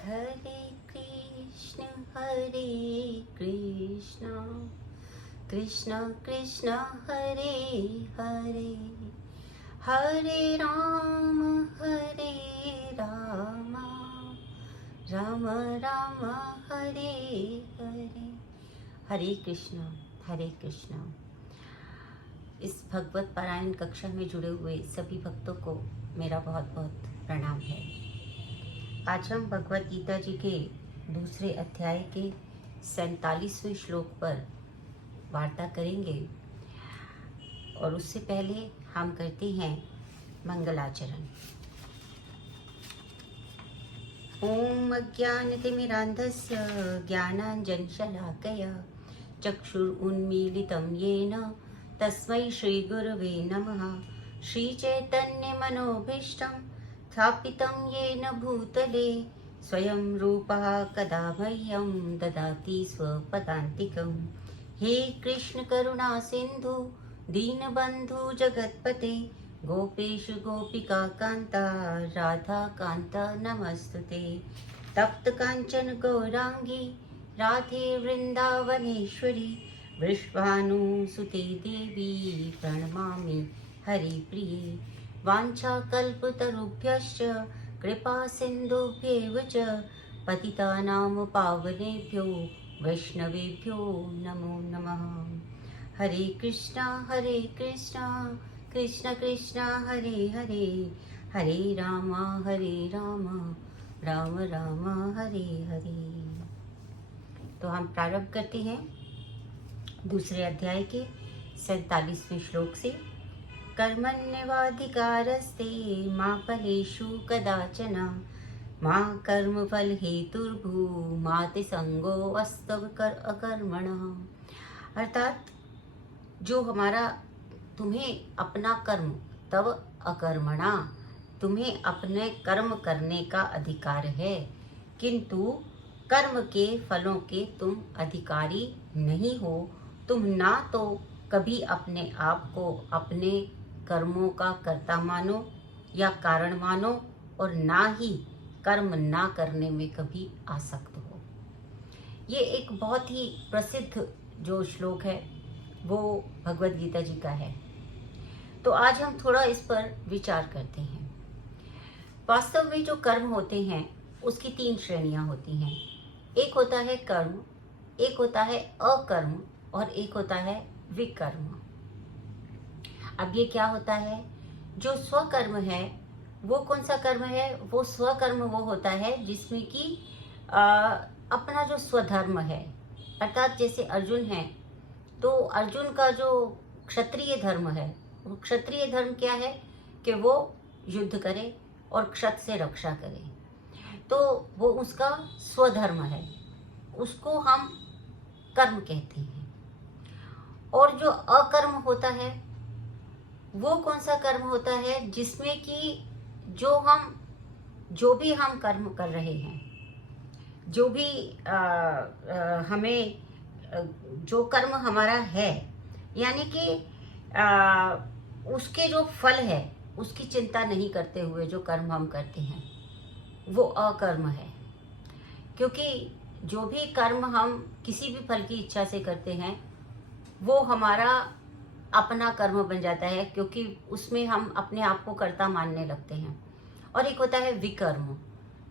हरे कृष्ण कृष्ण कृष्ण हरे हरे, हरे राम राम राम हरे हरे। हरे कृष्ण। इस भगवत पारायण कक्षा में जुड़े हुए सभी भक्तों को मेरा बहुत बहुत प्रणाम है। आज हम भगवत गीता जी के दूसरे अध्याय के 47वें श्लोक पर वार्ता करेंगे और उससे पहले हम करते हैं मंगलाचरण। ओम अज्ञानतिमिरान्धस्य ज्ञानाञ्जनशलाकया चक्षुरुन्मीलितं येन तस्मै श्रीगुरवे नमः। श्रीचैतन्यमनोभीष्टं स्थापितं येन भूतले स्वयं रूपः कदा मह्यं ददाति स्वपदान्तिकं। हे कृष्ण करुणा सिन्धु दीनबन्धु जगत्पते गोपेश गोपिका कांता राधा कांता नमस्तुते। तप्त कांचन गौरांगी राधे वृंदावनेश्वरी वृषभानुसुते देवी प्रणमामि हरिप्रिये। वाञ्छाकल्पतरुभ्यश्च कृपा सिन्धुभ्येव च पतितानां पावनेभ्यो वैष्णवेभ्यो नमो नमः। हरे कृष्णा कृष्ण कृष्ण हरे हरे, हरे राम राम राम हरे हरे। तो हम प्रारंभ करते हैं दूसरे अध्याय के 47वें श्लोक से। कर्मण्येवाधिकारस्ते मा फलेषु कदाचन मा कर्मफल हेतुर्भूः मा ते संगोऽस्तव अकर्मणः। अर्थात जो हमारा तुम्हें अपना कर्म तव अकर्मणा, तुम्हें अपने कर्म करने का अधिकार है, किंतु कर्म के फलों के तुम अधिकारी नहीं हो। तुम ना तो कभी अपने आप को अपने कर्मों का कर्ता मानो या कारण मानो और ना ही कर्म ना करने में कभी आसक्त हो। ये एक बहुत ही प्रसिद्ध जो श्लोक है वो भगवत गीता जी का है। तो आज हम थोड़ा इस पर विचार करते हैं। वास्तव में जो कर्म होते हैं उसकी 3 श्रेणियां होती हैं। एक होता है कर्म, एक होता है अकर्म और एक होता है विकर्म। अब ये क्या होता है? जो स्वकर्म है वो कौन सा कर्म है? वो स्वकर्म वो होता है जिसमें कि अपना जो स्वधर्म है, अर्थात जैसे अर्जुन है तो अर्जुन का जो क्षत्रिय धर्म है, वो क्षत्रिय धर्म क्या है कि वो युद्ध करे और क्षत्र से रक्षा करे, तो वो उसका स्वधर्म है, उसको हम कर्म कहते हैं। और जो अकर्म होता है वो कौन सा कर्म होता है? जिसमें कि जो भी हम कर्म कर रहे हैं, जो भी हमें जो कर्म हमारा है, यानी कि उसके जो फल है उसकी चिंता नहीं करते हुए जो कर्म हम करते हैं वो अकर्म है। क्योंकि जो भी कर्म हम किसी भी फल की इच्छा से करते हैं वो हमारा अपना कर्म बन जाता है, क्योंकि उसमें हम अपने आप को कर्ता मानने लगते हैं। और एक होता है विकर्म।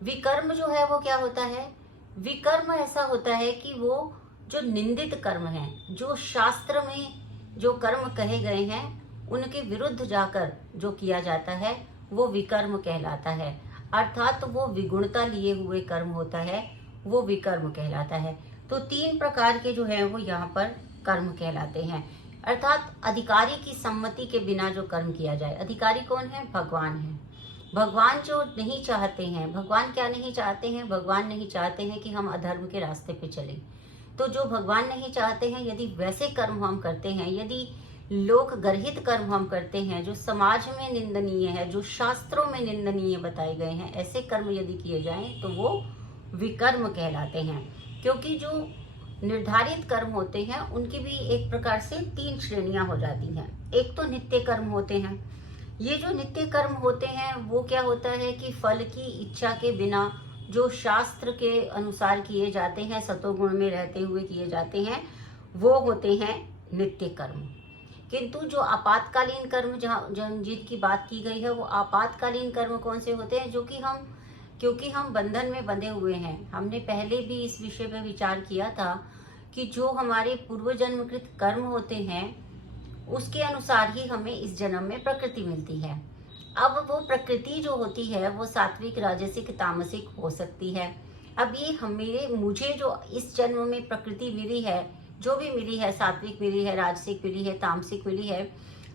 विकर्म जो है वो क्या होता है? विकर्म ऐसा होता है कि वो जो निंदित कर्म है, जो शास्त्र में जो कर्म कहे गए हैं उनके विरुद्ध जाकर जो किया जाता है वो विकर्म कहलाता है। अर्थात वो विगुणता लिए हुए कर्म होता है, वो विकर्म कहलाता है। तो 3 प्रकार के जो है वो यहाँ पर कर्म कहलाते हैं। अर्थात अधिकारी की सम्मति के बिना जो कर्म किया जाए। अधिकारी कौन है? भगवान है। भगवान जो नहीं चाहते हैं, भगवान क्या नहीं चाहते हैं? भगवान नहीं चाहते हैं कि हम अधर्म के रास्ते पे चलें। तो जो भगवान नहीं चाहते हैं, यदि वैसे कर्म हम करते हैं, यदि लोक गर्हित कर्म हम करते हैं जो समाज में निंदनीय है, जो शास्त्रों में निंदनीय बताए गए हैं, ऐसे कर्म यदि किए जाएं तो वो विकर्म कहलाते हैं। क्योंकि जो निर्धारित कर्म होते हैं उनकी भी एक प्रकार से 3 श्रेणियां हो जाती हैं। एक तो नित्य कर्म होते हैं। ये जो नित्य कर्म होते हैं वो क्या होता है कि फल की इच्छा के बिना जो शास्त्र के अनुसार किए जाते हैं, सतोगुण में रहते हुए किए जाते हैं, वो होते हैं नित्य कर्म। किंतु जो आपातकालीन कर्म जिनकी बात की गई है, वो आपातकालीन कर्म कौन से होते हैं, जो कि क्योंकि हम बंधन में बंधे हुए हैं। हमने पहले भी इस विषय पर विचार किया था कि जो हमारे पूर्व जन्मकृत कर्म होते हैं, उसके अनुसार ही हमें इस जन्म में प्रकृति मिलती है। अब वो प्रकृति जो होती है वो सात्विक, राजसिक, तामसिक हो सकती है। अब ये मुझे जो इस जन्म में प्रकृति मिली है, जो भी मिली है, सात्विक मिली है, राजसिक मिली है, तामसिक मिली है,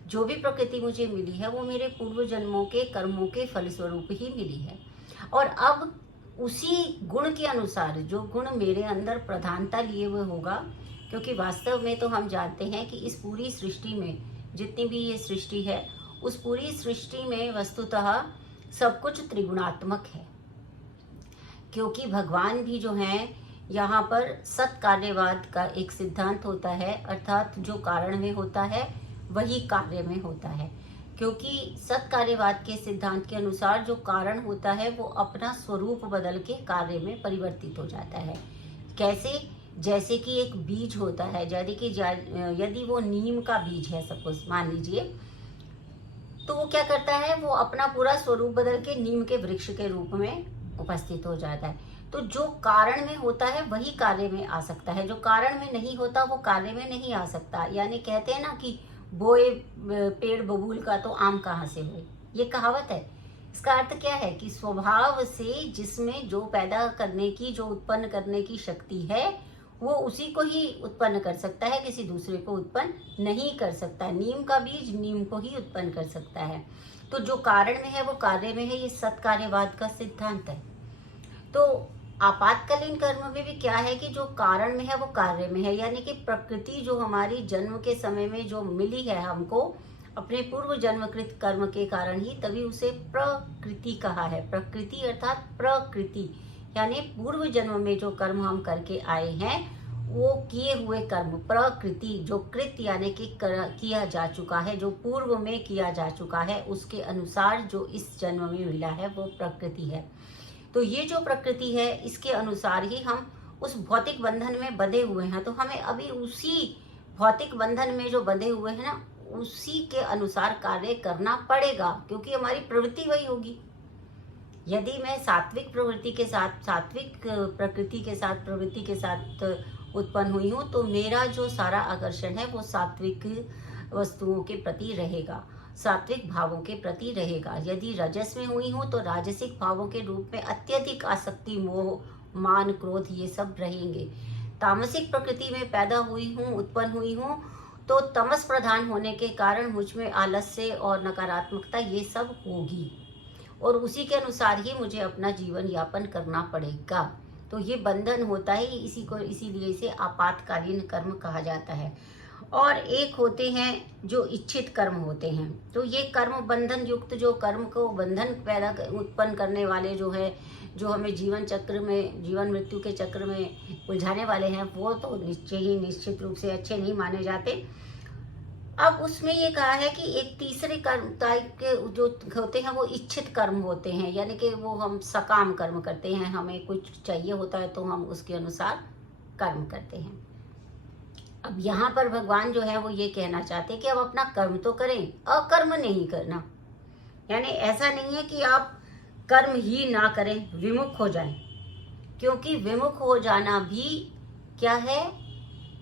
जो भी प्रकृति मुझे मिली है वो मेरे पूर्व जन्मों के कर्मों के फलस्वरूप ही मिली है। और अब उसी गुण के अनुसार, जो गुण मेरे अंदर प्रधानता लिए हुए होगा, क्योंकि वास्तव में तो हम जानते हैं कि इस पूरी सृष्टि में, जितनी भी ये सृष्टि है, उस पूरी सृष्टि में वस्तुतः सब कुछ त्रिगुणात्मक है। क्योंकि भगवान भी जो हैं, यहाँ पर सत कार्यवाद का एक सिद्धांत होता है, अर्थात जो कारण में होता है वही कार्य में होता है। क्योंकि सत कार्यवाद के सिद्धांत के अनुसार जो कारण होता है वो अपना स्वरूप बदल के कार्य में परिवर्तित हो जाता है। कैसे? जैसे कि एक बीज होता है, यदि वो नीम का बीज है, सपोज मान लीजिए, तो वो क्या करता है, वो अपना पूरा स्वरूप बदल के नीम के वृक्ष के रूप में उपस्थित हो जाता है। तो जो कारण में होता है वही कार्य में आ सकता है, जो कारण में नहीं होता वो कार्य में नहीं आ सकता। यानी कहते हैं ना कि बोए पेड़ बबूल का तो आम कहाँ से हुए, ये कहावत है। इसका अर्थ क्या है कि स्वभाव से जिसमें जो पैदा करने की, जो उत्पन्न करने की शक्ति है, वो उसी को ही उत्पन्न कर सकता है, किसी दूसरे को उत्पन्न नहीं कर सकता। नीम का बीज नीम को ही उत्पन्न कर सकता है। तो जो कारण में है वो कार्य में है, ये सत्कार्यवाद का सिद्धांत है। तो आपातकालीन कर्म में भी क्या है कि जो कारण में है वो कार्य में है। यानी कि प्रकृति जो हमारी जन्म के समय में जो मिली है हमको, अपने पूर्व जन्मकृत कर्म के कारण ही, तभी उसे प्रकृति कहा है। प्रकृति अर्थात प्रकृति, यानी पूर्व जन्म में जो कर्म हम करके आए हैं वो किए हुए कर्म, प्रकृति, जो कृत यानी कि किया जा चुका है, जो पूर्व में किया जा चुका है, उसके अनुसार जो इस जन्म में मिला है वो प्रकृति है। तो ये जो प्रकृति है, इसके अनुसार ही हम उस भौतिक बंधन में बंधे हुए हैं। तो हमें अभी उसी भौतिक बंधन में जो बंधे हुए हैं ना, उसी के अनुसार कार्य करना पड़ेगा, क्योंकि हमारी प्रवृत्ति वही होगी। यदि मैं सात्विक प्रवृत्ति के साथ, सात्विक प्रकृति के साथ, प्रवृत्ति के साथ उत्पन्न हुई हूँ, तो मेरा जो सारा आकर्षण है वो सात्विक वस्तुओं के प्रति रहेगा, सात्विक भावों के प्रति रहेगा। यदि रजस में हुई हूँ तो राजसिक भावों के रूप में अत्यधिक आसक्ति, मोह, मान, क्रोध, ये सब रहेंगे। तामसिक प्रकृति में पैदा हुई हूँ, उत्पन्न हुई हूँ, तो तमस प्रधान होने के कारण मुझ में आलस्य और नकारात्मकता ये सब होगी, और उसी के अनुसार ही मुझे अपना जीवन यापन करना पड़ेगा। तो ये बंधन होता है, इसीलिए इसे आपातकालीन कर्म कहा जाता है। और एक होते हैं जो इच्छित कर्म होते हैं। तो ये कर्म बंधन युक्त, जो कर्म को बंधन पैदा उत्पन्न करने वाले जो है, जो हमें जीवन चक्र में, जीवन मृत्यु के चक्र में उलझाने वाले हैं, वो तो निश्चित रूप से अच्छे नहीं माने जाते। अब उसमें ये कहा है कि एक तीसरे कर्म टाइप के जो होते हैं वो इच्छित कर्म होते हैं, यानी कि वो हम सकाम कर्म करते हैं, हमें कुछ चाहिए होता है तो हम उसके अनुसार कर्म करते हैं। अब यहाँ पर भगवान जो है वो ये कहना चाहते हैं कि अब अपना कर्म तो करें, अकर्म नहीं करना। यानी ऐसा नहीं है कि आप कर्म ही ना करें, विमुख हो जाएं, क्योंकि विमुख हो जाना भी क्या है,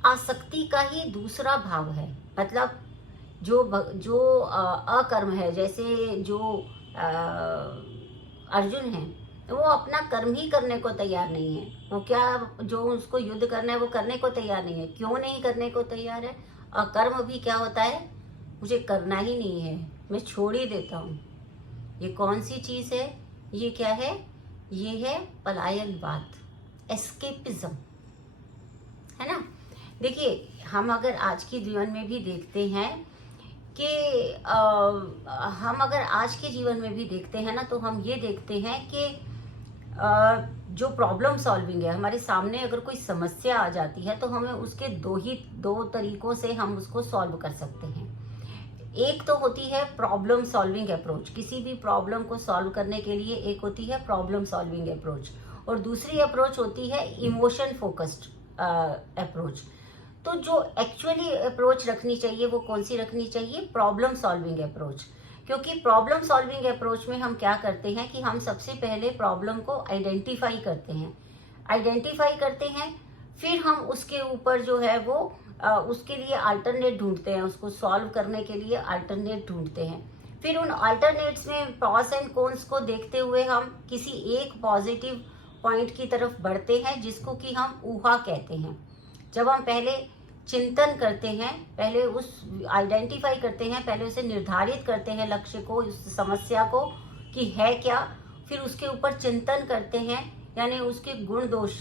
आसक्ति का ही दूसरा भाव है। मतलब जो अकर्म है, जैसे जो अर्जुन है, वो अपना कर्म ही करने को तैयार नहीं है। वो क्या, जो उसको युद्ध करना है वो करने को तैयार नहीं है। क्यों नहीं करने को तैयार है? अकर्म भी क्या होता है, मुझे करना ही नहीं है, मैं छोड़ ही देता हूँ। ये कौन सी चीज़ है? ये क्या है? ये है पलायनवाद, एस्केपिज्म, है ना। देखिए, हम अगर आज के जीवन में भी देखते हैं कि हम अगर आज के जीवन में भी देखते हैं ना, तो हम ये देखते हैं कि जो प्रॉब्लम सॉल्विंग है, हमारे सामने अगर कोई समस्या आ जाती है तो हमें उसके दो तरीकों से हम उसको सॉल्व कर सकते हैं। एक तो होती है प्रॉब्लम सॉल्विंग अप्रोच, किसी भी प्रॉब्लम को सॉल्व करने के लिए एक होती है प्रॉब्लम सॉल्विंग अप्रोच, और दूसरी अप्रोच होती है इमोशन फोकस्ड अप्रोच। तो जो एक्चुअली अप्रोच रखनी चाहिए वो कौन सी रखनी चाहिए? Problem solving approach. क्योंकि प्रॉब्लम सॉल्विंग अप्रोच में हम क्या करते हैं कि हम सबसे पहले प्रॉब्लम को आइडेंटिफाई करते हैं, फिर हम उसके ऊपर जो है वो उसके लिए अल्टरनेट ढूंढते हैं, उसको सॉल्व करने के लिए अल्टरनेट ढूंढते हैं। फिर उन अल्टरनेट्स में प्रॉस एंड कॉन्स को देखते हुए हम किसी एक पॉजिटिव पॉइंट की तरफ बढ़ते हैं, जिसको कि हम ऊहा कहते हैं। जब हम पहले चिंतन करते हैं, पहले उस आइडेंटिफाई करते हैं, पहले उसे निर्धारित करते हैं लक्ष्य को, उस समस्या को कि है क्या, फिर उसके ऊपर चिंतन करते हैं, यानी उसके गुण दोष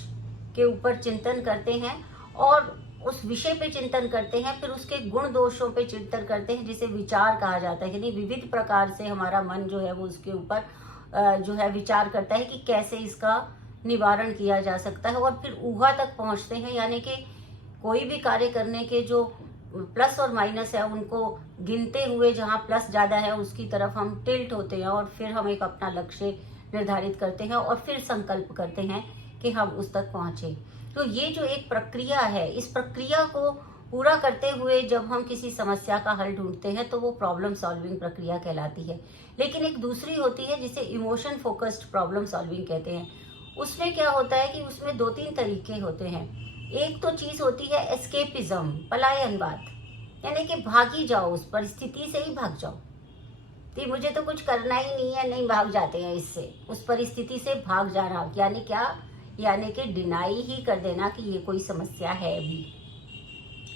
के ऊपर चिंतन करते हैं और उस विषय पे चिंतन करते हैं, फिर उसके गुण दोषों पे चिंतन करते हैं, जिसे विचार कहा जाता है। यानी विविध प्रकार से हमारा मन जो है वो उसके ऊपर जो है विचार करता है कि कैसे इसका निवारण किया जा सकता है, और फिर ऊहा तक पहुंचते हैं। यानी कि कोई भी कार्य करने के जो प्लस और माइनस है उनको गिनते हुए जहाँ प्लस ज्यादा है उसकी तरफ हम टिल्ट होते हैं, और फिर हम एक अपना लक्ष्य निर्धारित करते हैं और फिर संकल्प करते हैं कि हम उस तक पहुंचे। तो ये जो एक प्रक्रिया है, इस प्रक्रिया को पूरा करते हुए जब हम किसी समस्या का हल ढूंढते हैं तो वो प्रॉब्लम सॉल्विंग प्रक्रिया कहलाती है। लेकिन एक दूसरी होती है जिसे इमोशन फोकस्ड प्रॉब्लम सॉल्विंग कहते हैं। उसमें क्या होता है कि उसमें 2-3 तरीके होते हैं। एक तो चीज होती है एस्केपिज्म, पलायनवाद, यानी कि भाग ही जाओ, उस परिस्थिति से ही भाग जाओ कि मुझे तो कुछ करना ही नहीं है, नहीं भाग जाते हैं इससे, उस परिस्थिति से भाग जाना। यानी क्या? यानी कि डिनाई ही कर देना कि ये कोई समस्या है भी।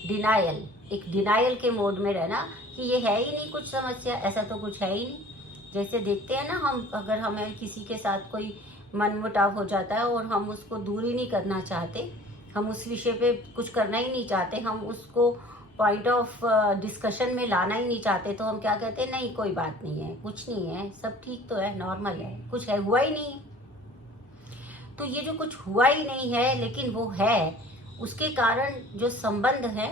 डिनायल, एक डिनायल के मोड में रहना कि ये है ही नहीं कुछ समस्या, ऐसा तो कुछ है ही नहीं। जैसे देखते हैं ना, हम अगर हमें किसी के साथ कोई मनमुटाव हो जाता है और हम उसको दूर ही नहीं करना चाहते, हम उस विषय पे कुछ करना ही नहीं चाहते, हम उसको पॉइंट ऑफ डिस्कशन में लाना ही नहीं चाहते, तो हम क्या कहते हैं? नहीं, कोई बात नहीं है, कुछ नहीं है, सब ठीक तो है, नॉर्मल है, कुछ है, हुआ ही नहीं है। तो ये जो कुछ हुआ ही नहीं है लेकिन वो है, उसके कारण जो संबंध है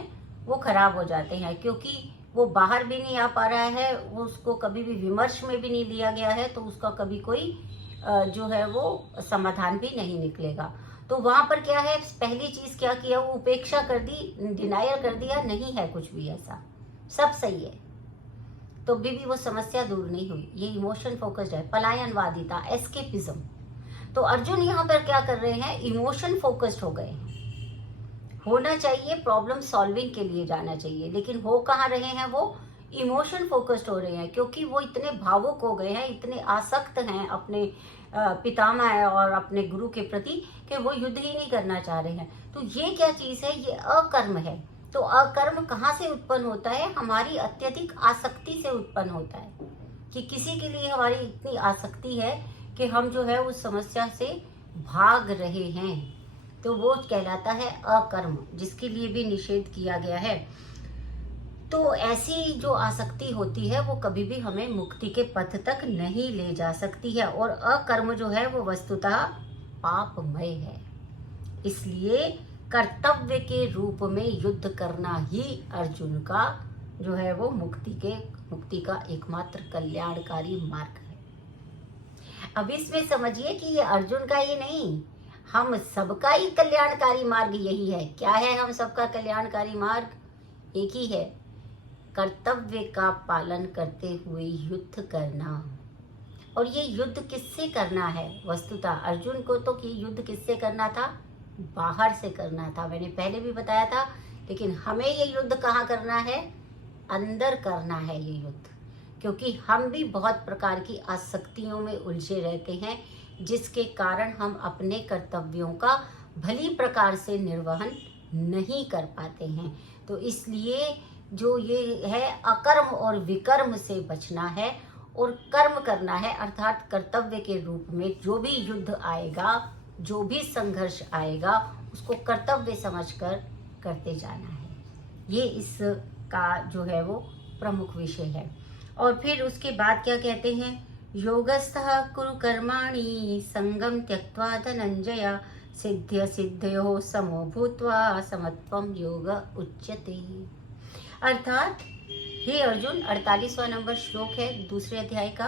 वो खराब हो जाते हैं, क्योंकि वो बाहर भी नहीं आ पा रहा है, वो उसको कभी भी विमर्श में भी नहीं लिया गया है, तो उसका कभी कोई जो है वो समाधान भी नहीं निकलेगा। तो वहां पर क्या है, पहली चीज क्या किया? वो उपेक्षा कर दी, डिनायल कर दिया, नहीं है कुछ भी ऐसा, सब सही है, तो भी वो समस्या दूर नहीं हुई। ये इमोशन फोकस्ड है, पलायनवादिता, एस्केपिज्म। तो अर्जुन यहाँ पर क्या कर रहे हैं? इमोशन फोकस्ड हो गए हैं। होना चाहिए प्रॉब्लम सॉल्विंग के लिए जाना चाहिए, लेकिन हो कहाँ रहे हैं? वो इमोशन फोकस्ड हो रहे हैं, क्योंकि वो इतने भावुक हो गए हैं, इतने आसक्त हैं अपने पितामह और अपने गुरु के प्रति कि वो युद्ध ही नहीं करना चाह रहे हैं। तो ये क्या चीज है? ये अकर्म है। तो अकर्म कहाँ से उत्पन्न होता है? हमारी अत्यधिक आसक्ति से उत्पन्न होता है, कि किसी के लिए हमारी इतनी आसक्ति है कि हम जो है उस समस्या से भाग रहे हैं, तो वो कहलाता है अकर्म, जिसके लिए भी निषेध किया गया है। तो ऐसी जो आसक्ति होती है वो कभी भी हमें मुक्ति के पथ तक नहीं ले जा सकती है, और अकर्म जो है वो वस्तुतः पापमय है। इसलिए कर्तव्य के रूप में युद्ध करना ही अर्जुन का जो है वो मुक्ति का एकमात्र कल्याणकारी मार्ग है। अब इसमें समझिए कि ये अर्जुन का ही नहीं, हम सबका ही कल्याणकारी मार्ग यही है। क्या है हम सबका कल्याणकारी मार्ग? एक ही है, कर्तव्य का पालन करते हुए युद्ध करना। और ये युद्ध किससे करना है? वस्तुतः अर्जुन को तो कि युद्ध किससे करना था? बाहर से करना था, मैंने पहले भी बताया था। लेकिन हमें ये युद्ध कहाँ करना है? अंदर करना है ये युद्ध, क्योंकि हम भी बहुत प्रकार की आसक्तियों में उलझे रहते हैं, जिसके कारण हम अपने कर्तव्यों का भली प्रकार से निर्वहन नहीं कर पाते हैं। तो इसलिए जो ये है, अकर्म और विकर्म से बचना है और कर्म करना है, अर्थात कर्तव्य के रूप में जो भी युद्ध आएगा, जो भी संघर्ष आएगा, उसको कर्तव्य समझकर करते जाना है। ये इसका जो है वो प्रमुख विषय है। और फिर उसके बाद क्या कहते हैं? योगस्थः कुरु कर्माणि संगम त्यक्त्वा धनंजय सिद्ध्य सिद्धयोः समो भूत्वा समत्वं योग उच्यते। अर्थात हे अर्जुन, 48वां नंबर श्लोक है दूसरे अध्याय का,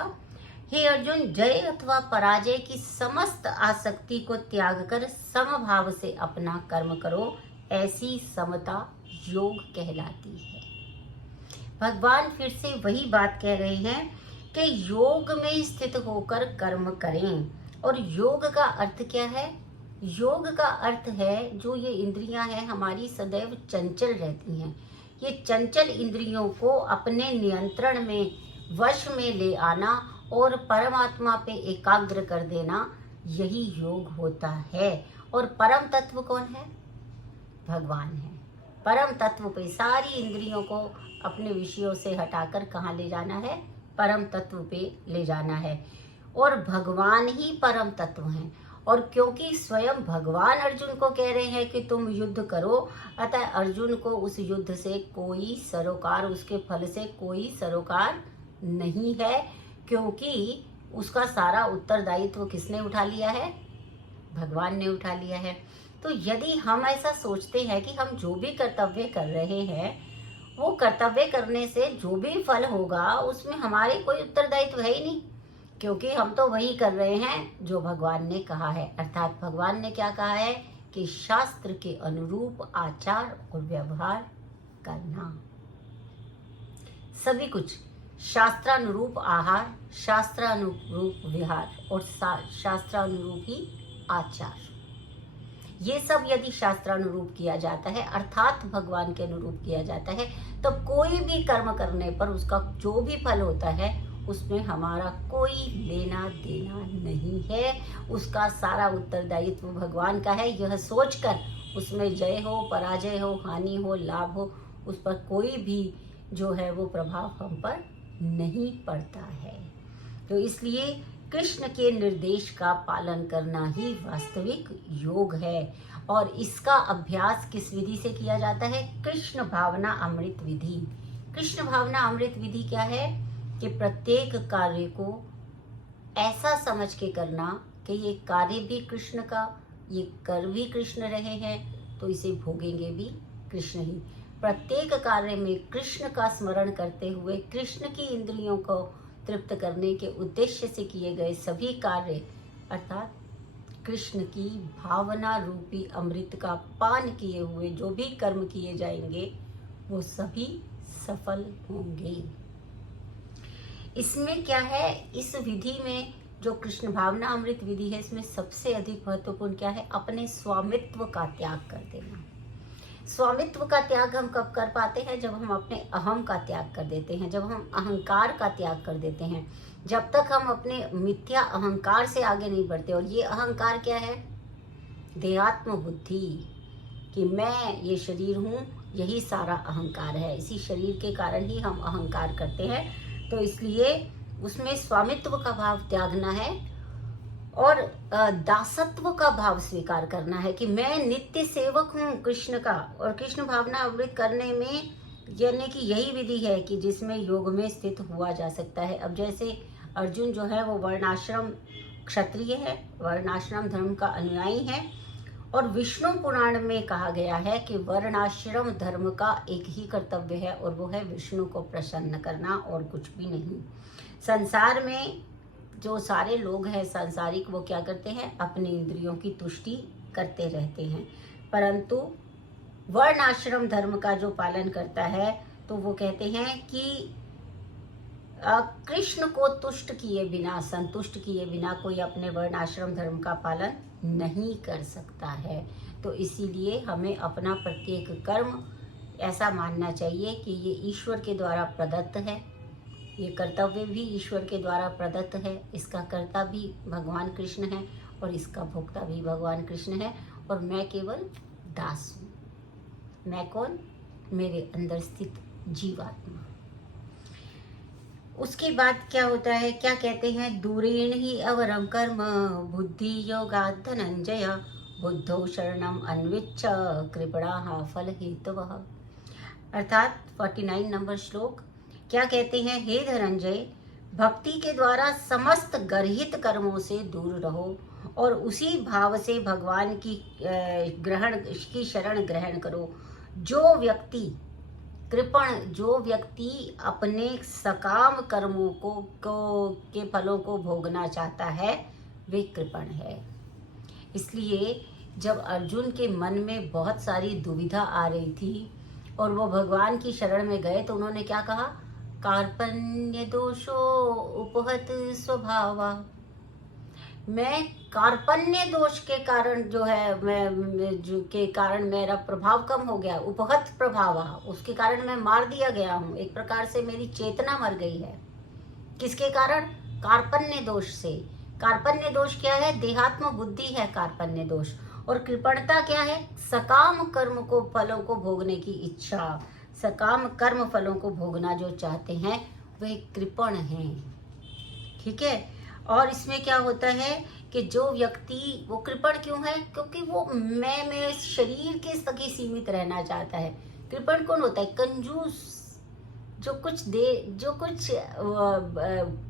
हे अर्जुन, जय अथवा पराजय की समस्त आसक्ति को त्याग कर समभाव से अपना कर्म करो, ऐसी समता योग कहलाती है। भगवान फिर से वही बात कह रहे हैं कि योग में स्थित होकर कर्म करें। और योग का अर्थ क्या है? योग का अर्थ है, जो ये इंद्रियां हैं हमारी सदैव चंचल रहती हैं, ये चंचल इंद्रियों को अपने नियंत्रण में, वश में ले आना और परमात्मा पे एकाग्र कर देना, यही योग होता है। और परम तत्व कौन है? भगवान है। परम तत्व पे सारी इंद्रियों को अपने विषयों से हटाकर कहाँ ले जाना है? परम तत्व पे ले जाना है। और भगवान ही परम तत्व हैं। और क्योंकि स्वयं भगवान अर्जुन को कह रहे हैं कि तुम युद्ध करो, अतः अर्जुन को उस युद्ध से कोई सरोकार, उसके फल से कोई सरोकार नहीं है, क्योंकि उसका सारा उत्तरदायित्व किसने उठा लिया है? भगवान ने उठा लिया है। तो यदि हम ऐसा सोचते हैं कि हम जो भी कर्तव्य कर रहे हैं, वो कर्तव्य करने से जो भी फल होगा उसमें हमारे कोई उत्तरदायित्व है ही नहीं, क्योंकि हम तो वही कर रहे हैं जो भगवान ने कहा है। अर्थात भगवान ने क्या कहा है कि शास्त्र के अनुरूप आचार और व्यवहार करना। सभी कुछ शास्त्रानुरूप आहार, शास्त्रानुरूप विहार और शास्त्रानुरूप ही आचार, ये सब यदि शास्त्रानुरूप किया जाता है, अर्थात भगवान के अनुरूप किया जाता है, तो कोई भी कर्म करने पर उसका जो भी फल होता है उसमें हमारा कोई लेना देना नहीं है। उसका सारा उत्तरदायित्व भगवान का है। यह सोचकर उसमें जय हो, पराजय हो, हानि हो, लाभ हो, उस पर कोई भी जो है वो प्रभाव हम पर नहीं पड़ता है। तो इसलिए कृष्ण के निर्देश का पालन करना ही वास्तविक योग है। और इसका अभ्यास किस विधि से किया जाता है? कृष्ण भावना अमृत विधि। कृष्ण भावना अमृत विधि क्या है कि प्रत्येक कार्य को ऐसा समझ के करना कि ये कार्य भी कृष्ण का, ये कर भी कृष्ण रहे हैं, तो इसे भोगेंगे भी कृष्ण ही। प्रत्येक कार्य में कृष्ण का स्मरण करते हुए, कृष्ण की इंद्रियों को तृप्त करने के उद्देश्य से किए गए सभी कार्य, अर्थात कृष्ण की भावना रूपी अमृत का पान किए हुए जो भी कर्म किए जाएंगे वो सभी सफल होंगे। इसमें क्या है, इस विधि में जो कृष्ण भावना अमृत विधि है, इसमें सबसे अधिक महत्वपूर्ण क्या है? अपने स्वामित्व का त्याग कर देना। स्वामित्व का त्याग हम कब कर पाते हैं? जब हम अपने अहम का त्याग कर देते हैं, जब हम अहंकार का त्याग कर देते हैं। जब तक हम अपने मिथ्या अहंकार से आगे नहीं बढ़ते। और ये अहंकार क्या है? देहात्म बुद्धि, कि मैं ये शरीर हूँ, यही सारा अहंकार है। इसी शरीर के कारण ही हम अहंकार करते हैं। तो इसलिए उसमें स्वामित्व का भाव त्यागना है और दासत्व का भाव स्वीकार करना है कि मैं नित्य सेवक हूँ कृष्ण का। और कृष्ण भावना अमृत करने में यानी कि यही विधि है कि जिसमें योग में स्थित हुआ जा सकता है। अब जैसे अर्जुन जो है वो वर्णाश्रम क्षत्रिय है, वर्णाश्रम धर्म का अनुयायी है। और विष्णु पुराण में कहा गया है कि वर्णाश्रम धर्म का एक ही कर्तव्य है और वो है विष्णु को प्रसन्न करना और कुछ भी नहीं। संसार में जो सारे लोग हैं सांसारिक, वो क्या करते हैं? अपनी इंद्रियों की तुष्टि करते रहते हैं। परंतु वर्णाश्रम धर्म का जो पालन करता है तो वो कहते हैं कि कृष्ण को तुष्ट किए बिना, संतुष्ट किए बिना कोई अपने वर्णाश्रम धर्म का पालन नहीं कर सकता है। तो इसीलिए हमें अपना प्रत्येक कर्म ऐसा मानना चाहिए कि ये ईश्वर के द्वारा प्रदत्त है, ये कर्तव्य भी ईश्वर के द्वारा प्रदत्त है, इसका कर्ता भी भगवान कृष्ण है और इसका भोक्ता भी भगवान कृष्ण है, और मैं केवल दास हूँ। मैं कौन? मेरे अंदर स्थित जीवात्मा। उसके बाद क्या होता है, क्या कहते हैं? दूरेण ही अवरम कर्म बुद्धि योगात् धनंजय बुद्धौ शरणम अन्विच्छ कृपणाः फल हेतवः। अर्थात 49 नंबर श्लोक क्या कहते हैं? हे धनंजय, भक्ति के द्वारा समस्त गर्हित कर्मों से दूर रहो और उसी भाव से भगवान की शरण ग्रहण करो। जो व्यक्ति कृपण जो व्यक्ति अपने सकाम कर्मों के फलों को भोगना चाहता है वे कृपण है। इसलिए जब अर्जुन के मन में बहुत सारी दुविधा आ रही थी और वो भगवान की शरण में गए तो उन्होंने क्या कहा, कार्पण्य दोषो उपहत स्वभावा। मैं कार्पण्य दोष के कारण जो है के कारण मेरा प्रभाव कम हो गया, उपहत प्रभाव, उसके कारण मैं मार दिया गया हूँ, एक प्रकार से मेरी चेतना मर गई है। किसके कारण? कार्पण्य दोष से। कार्पण्य दोष क्या है? देहात्म बुद्धि है कार्पण्य दोष। और कृपणता क्या है? सकाम कर्म को फलों को भोगने की इच्छा, सकाम कर्म फलों को भोगना जो चाहते हैं वे कृपण हैं। ठीक है। और इसमें क्या होता है कि जो व्यक्ति वो कृपण क्यों है? क्योंकि वो मैं शरीर के तक ही सीमित रहना चाहता है। कृपण कौन होता है? कंजूस, जो कुछ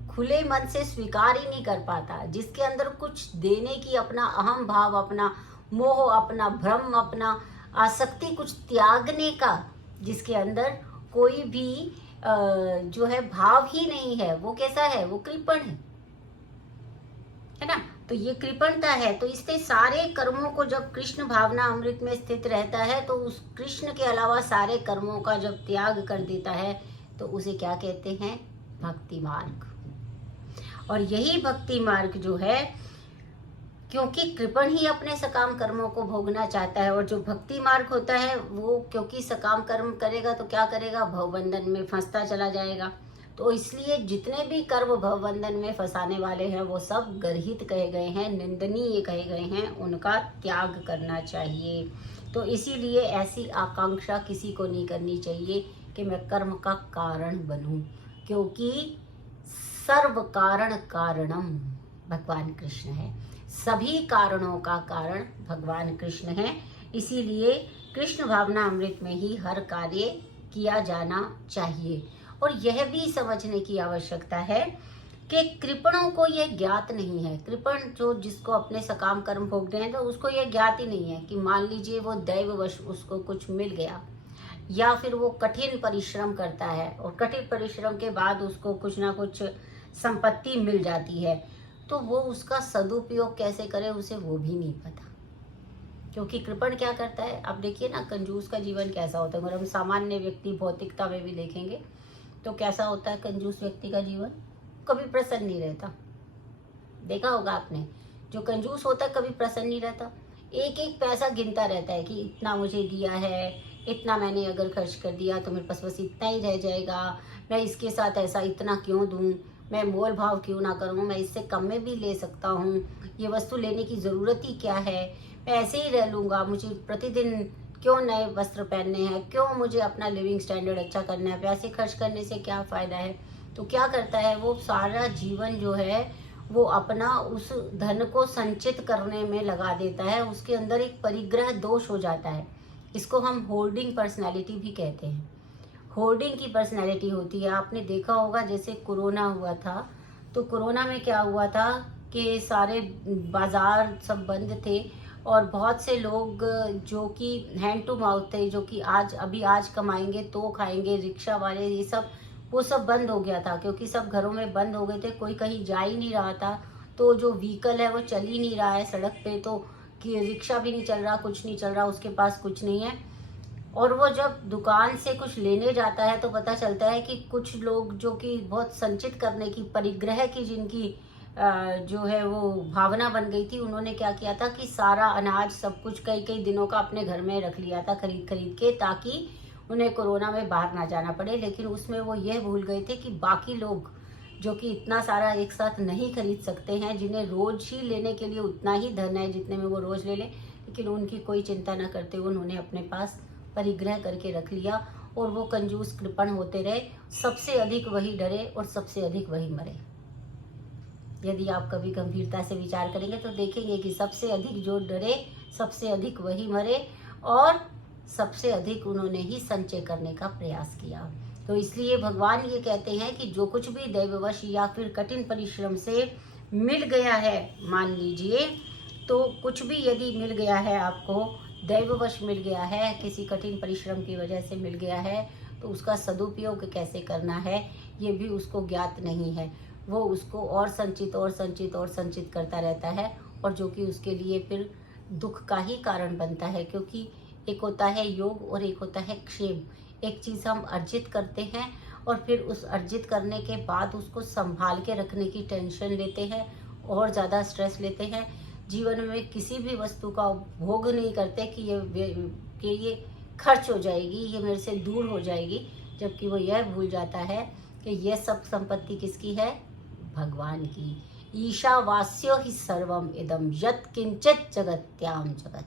खुले मन से स्वीकार ही नहीं कर पाता, जिसके अंदर कुछ देने की अपना अहम भाव, अपना मोह, अपना भ्रम, अपना आसक्ति, कुछ त्यागने का जिसके अंदर कोई भी जो है भाव ही नहीं है, वो कैसा है? वो कृपण है ना। तो ये कृपणता है। तो इससे सारे कर्मों को जब कृष्ण भावना अमृत में स्थित रहता है तो उस कृष्ण के अलावा सारे कर्मों का जब त्याग कर देता है तो उसे क्या कहते हैं? भक्ति मार्ग। और यही भक्ति मार्ग जो है, क्योंकि कृपण ही अपने सकाम कर्मों को भोगना चाहता है, और जो भक्ति मार्ग होता है वो क्योंकि सकाम कर्म करेगा तो क्या करेगा? भवबंधन में फंसता चला जाएगा। तो इसलिए जितने भी कर्म भवबंधन में फंसाने वाले हैं वो सब गर्हित कहे गए हैं, निंदनीय कहे गए हैं, उनका त्याग करना चाहिए। तो इसीलिए ऐसी आकांक्षा किसी को नहीं करनी चाहिए कि मैं कर्म का कारण बनूं, क्योंकि सर्व कारण कारणम भगवान कृष्ण है। सभी कारणों का कारण भगवान कृष्ण है। इसीलिए कृष्ण भावना अमृत में ही हर कार्य किया जाना चाहिए। और यह भी समझने की आवश्यकता है कि कृपणों को यह ज्ञात नहीं है, कृपण जो जिसको अपने सकाम कर्म भोग रहे हैं तो उसको यह ज्ञात ही नहीं है कि मान लीजिए वो दैववश उसको कुछ मिल गया, या फिर वो कठिन परिश्रम करता है और कठिन परिश्रम के बाद उसको कुछ ना कुछ संपत्ति मिल जाती है, तो वो उसका सदुपयोग कैसे करे उसे वो भी नहीं पता। क्योंकि कृपण क्या करता है? आप देखिए ना, कंजूस का जीवन कैसा होता है। अगर हम सामान्य व्यक्ति भौतिकता में भी देखेंगे तो कैसा होता है कंजूस व्यक्ति का जीवन? कभी प्रसन्न नहीं रहता। देखा होगा आपने, जो कंजूस होता है कभी प्रसन्न नहीं रहता, एक एक पैसा गिनता रहता है कि इतना मुझे दिया है, इतना मैंने अगर खर्च कर दिया तो मेरे पास बस इतना ही रह जाएगा, मैं इसके साथ ऐसा इतना क्यों दूं, मैं मोल भाव क्यों ना करूं, मैं इससे कम में भी ले सकता हूं, ये वस्तु लेने की ज़रूरत ही क्या है, मैं ऐसे ही रह लूँगा, मुझे प्रतिदिन क्यों नए वस्त्र पहनने हैं, क्यों मुझे अपना लिविंग स्टैंडर्ड अच्छा करना है, पैसे खर्च करने से क्या फ़ायदा है। तो क्या करता है वो? सारा जीवन जो है वो अपना उस धन को संचित करने में लगा देता है। उसके अंदर एक परिग्रह दोष हो जाता है। इसको हम होर्डिंग पर्सनैलिटी भी कहते हैं। होर्डिंग की पर्सनैलिटी होती है। आपने देखा होगा जैसे कोरोना हुआ था, तो कोरोना में क्या हुआ था कि सारे बाजार सब बंद थे और बहुत से लोग जो कि हैंड टू माउथ थे, जो कि आज कमाएंगे तो खाएंगे, रिक्शा वाले ये सब, वो सब बंद हो गया था क्योंकि सब घरों में बंद हो गए थे, कोई कहीं जा ही नहीं रहा था। तो जो व्हीकल है वो चल ही नहीं रहा है सड़क पे, तो कि रिक्शा भी नहीं चल रहा, कुछ नहीं चल रहा, उसके पास कुछ नहीं है। और वो जब दुकान से कुछ लेने जाता है तो पता चलता है कि कुछ लोग जो कि बहुत संचित करने की, परिग्रह की जिनकी जो है वो भावना बन गई थी, उन्होंने क्या किया था कि सारा अनाज सब कुछ कई कई दिनों का अपने घर में रख लिया था खरीद खरीद के, ताकि उन्हें कोरोना में बाहर ना जाना पड़े। लेकिन उसमें वो ये भूल गए थे कि बाकी लोग जो कि इतना सारा एक साथ नहीं खरीद सकते हैं, जिन्हें रोज ही लेने के लिए उतना ही धन है जितने में वो रोज ले लें, लेकिन उनकी कोई चिंता न करते हुए उन्होंने अपने पास परिग्रह करके रख लिया और वो कंजूस कृपण होते रहे। सबसे अधिक वही डरे और सबसे अधिक वही मरे। यदि आप कभी गंभीरता से विचार करेंगे तो देखेंगे कि सबसे अधिक जो डरे, सबसे अधिक वही मरे, और सबसे अधिक उन्होंने ही संचय करने का प्रयास किया। तो इसलिए भगवान ये कहते हैं कि जो कुछ भी दैववश या फिर कठिन परिश्रम से मिल गया है, मान लीजिए तो कुछ भी यदि मिल गया है, आपको दैववश मिल गया है, किसी कठिन परिश्रम की वजह से मिल गया है, तो उसका सदुपयोग कैसे करना है ये भी उसको ज्ञात नहीं है। वो उसको और संचित और संचित और संचित करता रहता है, और जो कि उसके लिए फिर दुख का ही कारण बनता है, क्योंकि एक होता है योग और एक होता है क्षेम। एक चीज़ हम अर्जित करते हैं और फिर उस अर्जित करने के बाद उसको संभाल के रखने की टेंशन लेते हैं और ज़्यादा स्ट्रेस लेते हैं। जीवन में किसी भी वस्तु का भोग नहीं करते कि ये खर्च हो जाएगी, ये मेरे से दूर हो जाएगी, जबकि वो यह भूल जाता है कि यह सब संपत्ति किसकी है? भगवान की। ईशावास्यो ही सर्वम इदम यत् किंचित जगत्याम जगत,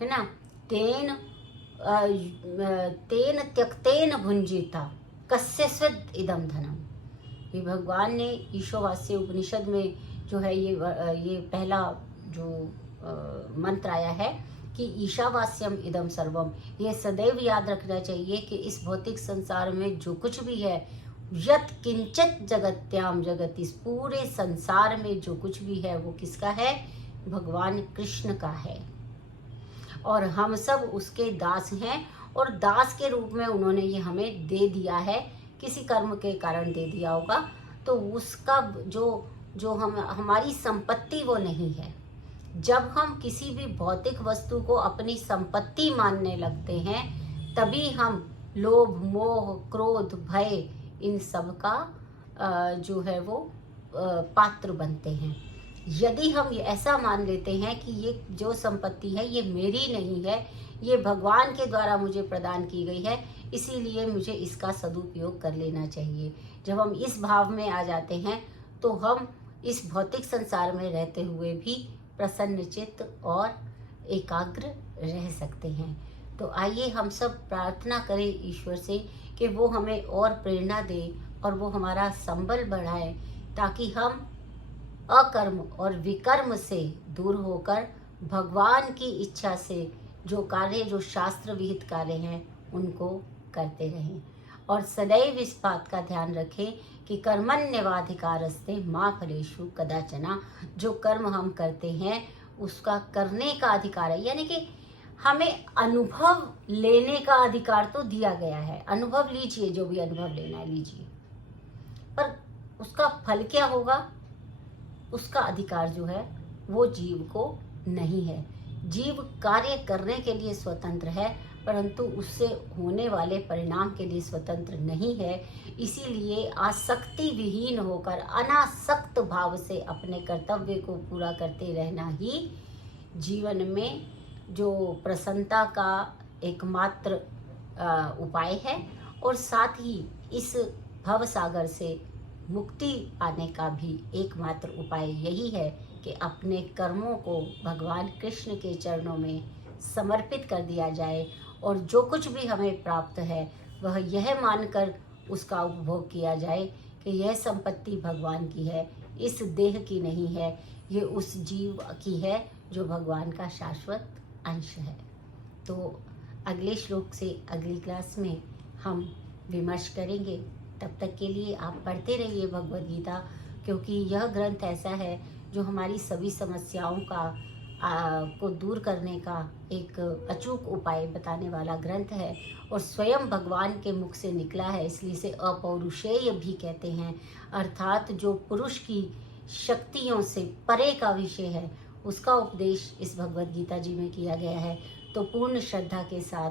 है ना। तेन तेन त्यक्तेन भुंजिता कस्यस्विद इदम धनम। ये भगवान ने ईशावास्य उपनिषद में जो है ये पहला जो मंत्र आया है कि ईशावास्यम इदम सर्वम। ये सदैव याद रखना चाहिए कि इस भौतिक संसार में जो कुछ भी है, यत् किंचित जगत्याम जगत, इस पूरे संसार में जो कुछ भी है वो किसका है? भगवान कृष्ण का है, और हम सब उसके दास हैं। और दास के रूप में उन्होंने ये हमें दे दिया है, किसी कर्म के कारण दे दिया होगा। तो उसका जो हमारी संपत्ति वो नहीं है। जब हम किसी भी भौतिक वस्तु को अपनी संपत्ति मानने लगते हैं, तभी हम लोभ, मोह, क्रोध, भय, इन सब का जो है वो पात्र बनते हैं। यदि हम ऐसा मान लेते हैं कि ये जो संपत्ति है ये मेरी नहीं है, ये भगवान के द्वारा मुझे प्रदान की गई है, इसीलिए मुझे इसका सदुपयोग कर लेना चाहिए। जब हम इस भाव में आ जाते हैं तो हम इस भौतिक संसार में रहते हुए भी प्रसन्नचित्त और एकाग्र रह सकते हैं। तो आइए हम सब प्रार्थना करें ईश्वर से कि वो हमें और प्रेरणा दे और वो हमारा संबल बढ़ाए, ताकि हम अकर्म और विकर्म से दूर होकर भगवान की इच्छा से जो कार्य, जो शास्त्र विहित कार्य हैं, उनको करते रहें। और सदैव इस बात का ध्यान रखें कि कर्मण्येवाधिकारस्ते मा फलेषु कदाचन। जो कर्म हम करते हैं उसका करने का अधिकार है, यानी कि हमें अनुभव लेने का अधिकार तो दिया गया है। अनुभव लीजिए, जो भी अनुभव लेना है लीजिए, पर उसका फल क्या होगा उसका अधिकार जो है वो जीव को नहीं है। जीव कार्य करने के लिए स्वतंत्र है, परंतु उससे होने वाले परिणाम के लिए स्वतंत्र नहीं है। इसीलिए आसक्ति विहीन होकर अनासक्त भाव से अपने कर्तव्य को पूरा करते रहना ही जीवन में जो प्रसन्नता का एकमात्र उपाय है, और साथ ही इस भव सागर से मुक्ति पाने का भी एकमात्र उपाय यही है कि अपने कर्मों को भगवान कृष्ण के चरणों में समर्पित कर दिया जाए, और जो कुछ भी हमें प्राप्त है वह यह मानकर उसका उपभोग किया जाए कि यह संपत्ति भगवान की है, इस देह की नहीं है, ये उस जीव की है जो भगवान का शाश्वत अंश है। तो अगले श्लोक से अगली क्लास में हम विमर्श करेंगे। तब तक के लिए आप पढ़ते रहिए भगवद गीता, क्योंकि यह ग्रंथ ऐसा है जो हमारी सभी समस्याओं को दूर करने का एक अचूक उपाय बताने वाला ग्रंथ है, और स्वयं भगवान के मुख से निकला है, इसलिए इसे अपौरुषेय भी कहते हैं। अर्थात जो पुरुष की शक्तियों से परे का विषय है, उसका उपदेश इस भगवद गीता जी में किया गया है। तो पूर्ण श्रद्धा के साथ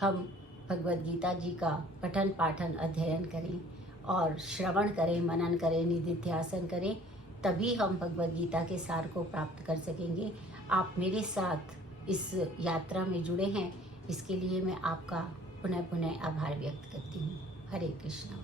हम भगवद गीता जी का पठन पाठन अध्ययन करें और श्रवण करें, मनन करें, निधिध्यासन करें, तभी हम भगवद गीता के सार को प्राप्त कर सकेंगे। आप मेरे साथ इस यात्रा में जुड़े हैं, इसके लिए मैं आपका पुनः पुनः आभार व्यक्त करती हूँ। हरे कृष्णा।